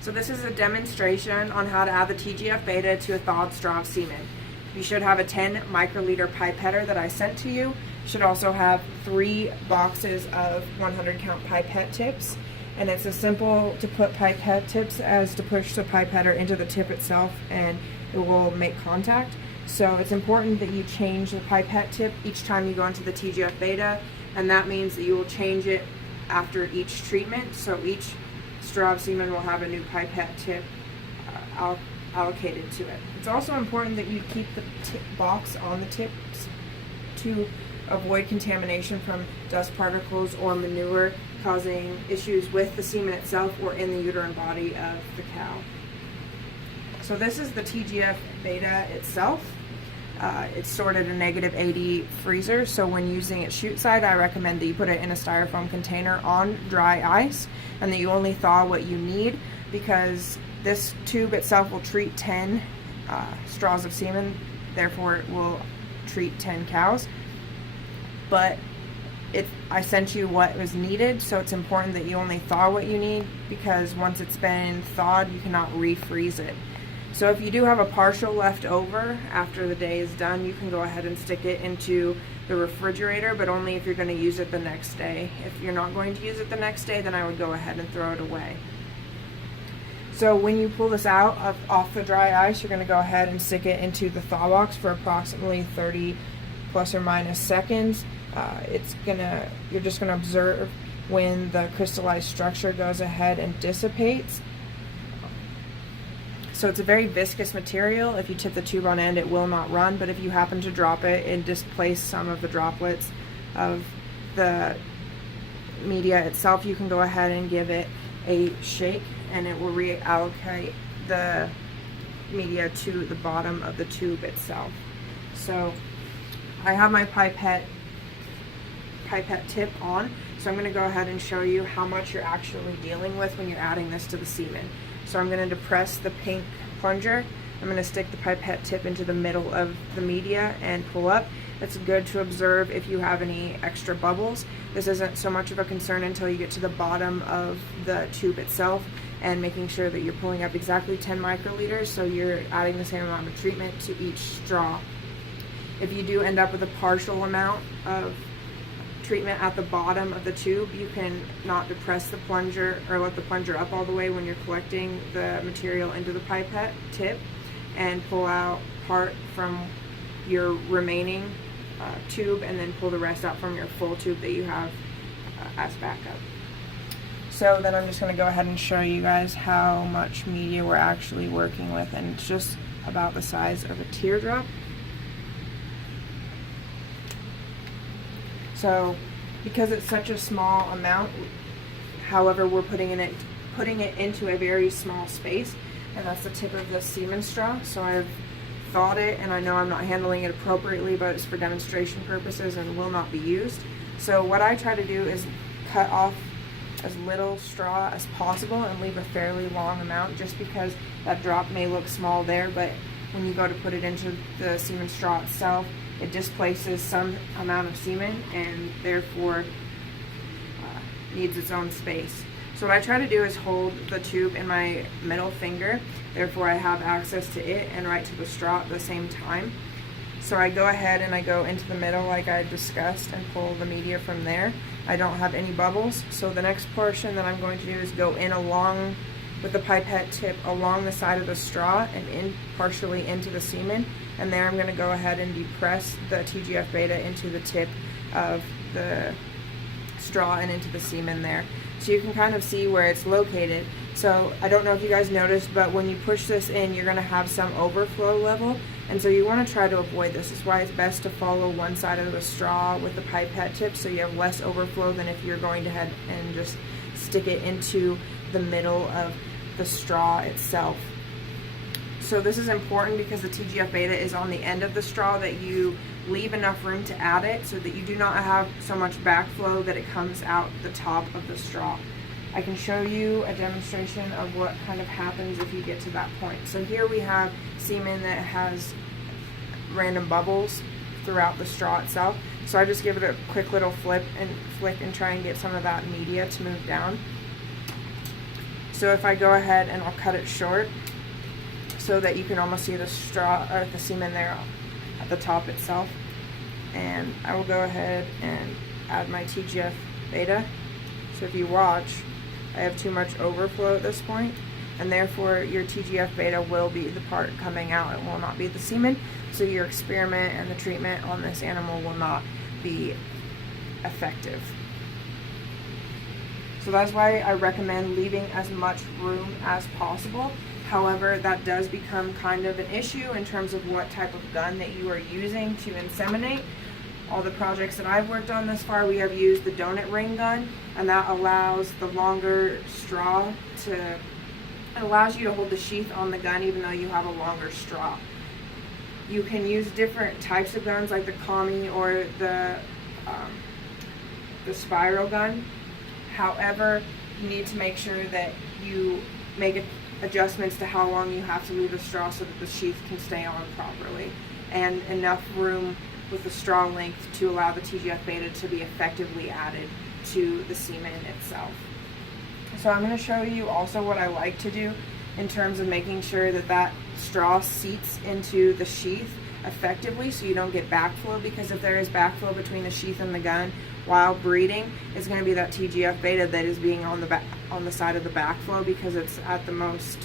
So this is a demonstration on how to add the TGF beta to a thawed straw of semen. You should have a 10 microliter pipetter that I sent to you. You should also have 3 boxes of 100 count pipette tips. And it's as simple to put pipette tips as to push the pipetter into the tip itself and it will make contact. So it's important that you change the pipette tip each time you go into the TGF beta, and that means that you will change it after each treatment. So each straw of semen will have a new pipette tip allocated to it. It's also important that you keep the box on the tips to avoid contamination from dust particles or manure causing issues with the semen itself or in the uterine body of the cow. So this is the TGF beta itself. It's stored at a -80 freezer, so when using it chute side, I recommend that you put it in a styrofoam container on dry ice and that you only thaw what you need, because this tube itself will treat 10 straws of semen, therefore it will treat 10 cows. But I sent you what was needed, so it's important that you only thaw what you need, because once it's been thawed, you cannot refreeze it. So if you do have a partial left over after the day is done, you can go ahead and stick it into the refrigerator, but only if you're going to use it the next day. If you're not going to use it the next day, then I would go ahead and throw it away. So when you pull this out off the dry ice, you're going to go ahead and stick it into the thaw box for approximately 30 plus or minus seconds. You're just gonna observe when the crystallized structure goes ahead and dissipates. So it's a very viscous material. If you tip the tube on end, it will not run, but if you happen to drop it and displace some of the droplets of the media itself, you can go ahead and give it a shake and it will reallocate the media to the bottom of the tube itself. So I have my pipette tip on, so I'm going to go ahead and show you how much you're actually dealing with when you're adding this to the semen. So I'm going to depress the pink plunger. I'm going to stick the pipette tip into the middle of the media and pull up. It's good to observe if you have any extra bubbles. This isn't so much of a concern until you get to the bottom of the tube itself, and making sure that you're pulling up exactly 10 microliters, so you're adding the same amount of treatment to each straw. If you do end up with a partial amount of treatment at the bottom of the tube, you can not depress the plunger or let the plunger up all the way when you're collecting the material into the pipette tip, and pull out part from your remaining tube and then pull the rest out from your full tube that you have as backup. So then I'm just going to go ahead and show you guys how much media we're actually working with, and it's just about the size of a teardrop. So because it's such a small amount, however, we're putting it into a very small space, and that's the tip of the semen straw. So I've thawed it, and I know I'm not handling it appropriately, but it's for demonstration purposes and will not be used. So what I try to do is cut off as little straw as possible and leave a fairly long amount, just because that drop may look small there, but when you go to put it into the semen straw itself, it displaces some amount of semen and therefore needs its own space. So what I try to do is hold the tube in my middle finger, therefore I have access to it and right to the straw at the same time. So I go ahead and I go into the middle like I discussed and pull the media from there. I don't have any bubbles, so the next portion that I'm going to do is go in along with the pipette tip along the side of the straw and in partially into the semen, and there I'm going to go ahead and depress the TGF beta into the tip of the straw and into the semen there. So you can kind of see where it's located. So I don't know if you guys noticed, but when you push this in, you're going to have some overflow level, and so you want to try to avoid this. That's why it's best to follow one side of the straw with the pipette tip, so you have less overflow than if you're going to head and just stick it into the middle of the straw itself. So this is important because the TGF beta is on the end of the straw, that you leave enough room to add it so that you do not have so much backflow that it comes out the top of the straw. I can show you a demonstration of what kind of happens if you get to that point. So here we have semen that has random bubbles throughout the straw itself. So I just give it a quick little flick and try and get some of that media to move down. So if I go ahead and I'll cut it short so that you can almost see the straw or the semen there at the top itself. And I will go ahead and add my TGF beta. So if you watch, I have too much overflow at this point, and therefore your TGF beta will be the part coming out. It will not be the semen. So your experiment and the treatment on this animal will not be effective. So that's why I recommend leaving as much room as possible. However, that does become kind of an issue in terms of what type of gun that you are using to inseminate. All the projects that I've worked on thus far, we have used the donut ring gun, and that allows the longer straw to, it allows you to hold the sheath on the gun even though you have a longer straw. You can use different types of guns like the commie or the spiral gun. However, you need to make sure that you make adjustments to how long you have to leave the straw so that the sheath can stay on properly, and enough room with the straw length to allow the TGF beta to be effectively added to the semen itself. So I'm going to show you also what I like to do in terms of making sure that that straw seats into the sheath effectively so you don't get backflow, because if there is backflow between the sheath and the gun while breeding, it's going to be that TGF beta that is being on the back, on the side of the backflow, because it's at the most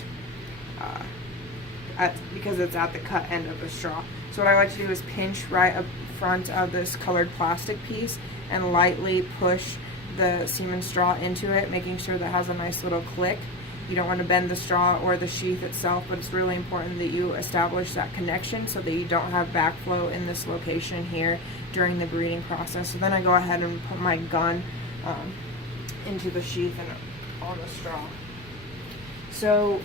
because it's at the cut end of the straw. So what I like to do is pinch right up front of this colored plastic piece and lightly push the semen straw into it, making sure that it has a nice little click. You don't want to bend the straw or the sheath itself, but it's really important that you establish that connection so that you don't have backflow in this location here during the breeding process. So then I go ahead and put my gun into the sheath and on the straw. So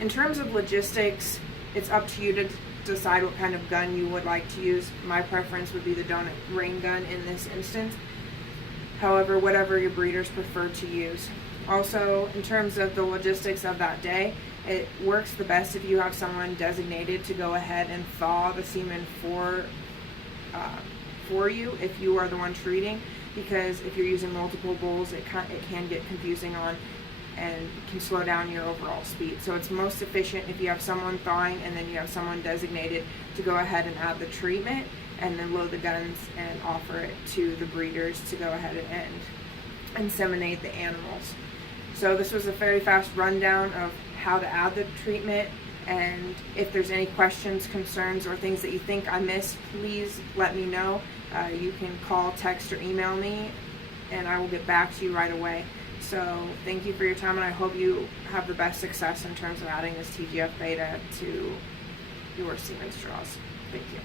in terms of logistics, it's up to you to decide what kind of gun you would like to use. My preference would be the donut ring gun in this instance. However, whatever your breeders prefer to use. Also, in terms of the logistics of that day, it works the best if you have someone designated to go ahead and thaw the semen for you if you are the one treating, because if you're using multiple bulls, it can get confusing on and can slow down your overall speed. So it's most efficient if you have someone thawing and then you have someone designated to go ahead and add the treatment and then load the guns and offer it to the breeders to go ahead and inseminate the animals. So this was a very fast rundown of how to add the treatment, and if there's any questions, concerns, or things that you think I missed, please let me know. You can call, text, or email me, and I will get back to you right away. So thank you for your time, and I hope you have the best success in terms of adding this TGF beta to your semen straws. Thank you.